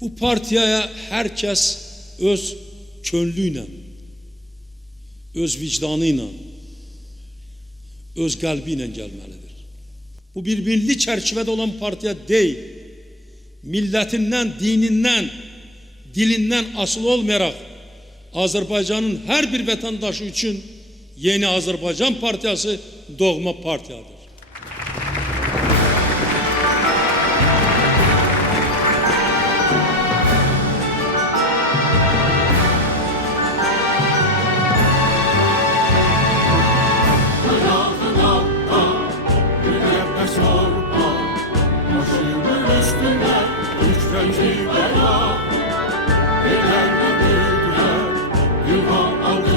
Bu partiye herkes öz könlüyle, öz vicdanıyla, öz qəlbiyle gelmelidir. Bu bir milli çerçevede olan partiye değil, milletinden, dininden, dilinden asılı olmayarak Azerbaycan'ın her bir vatandaşı için Yeni Azerbaycan Partiyası doğma partiyadır. İlhan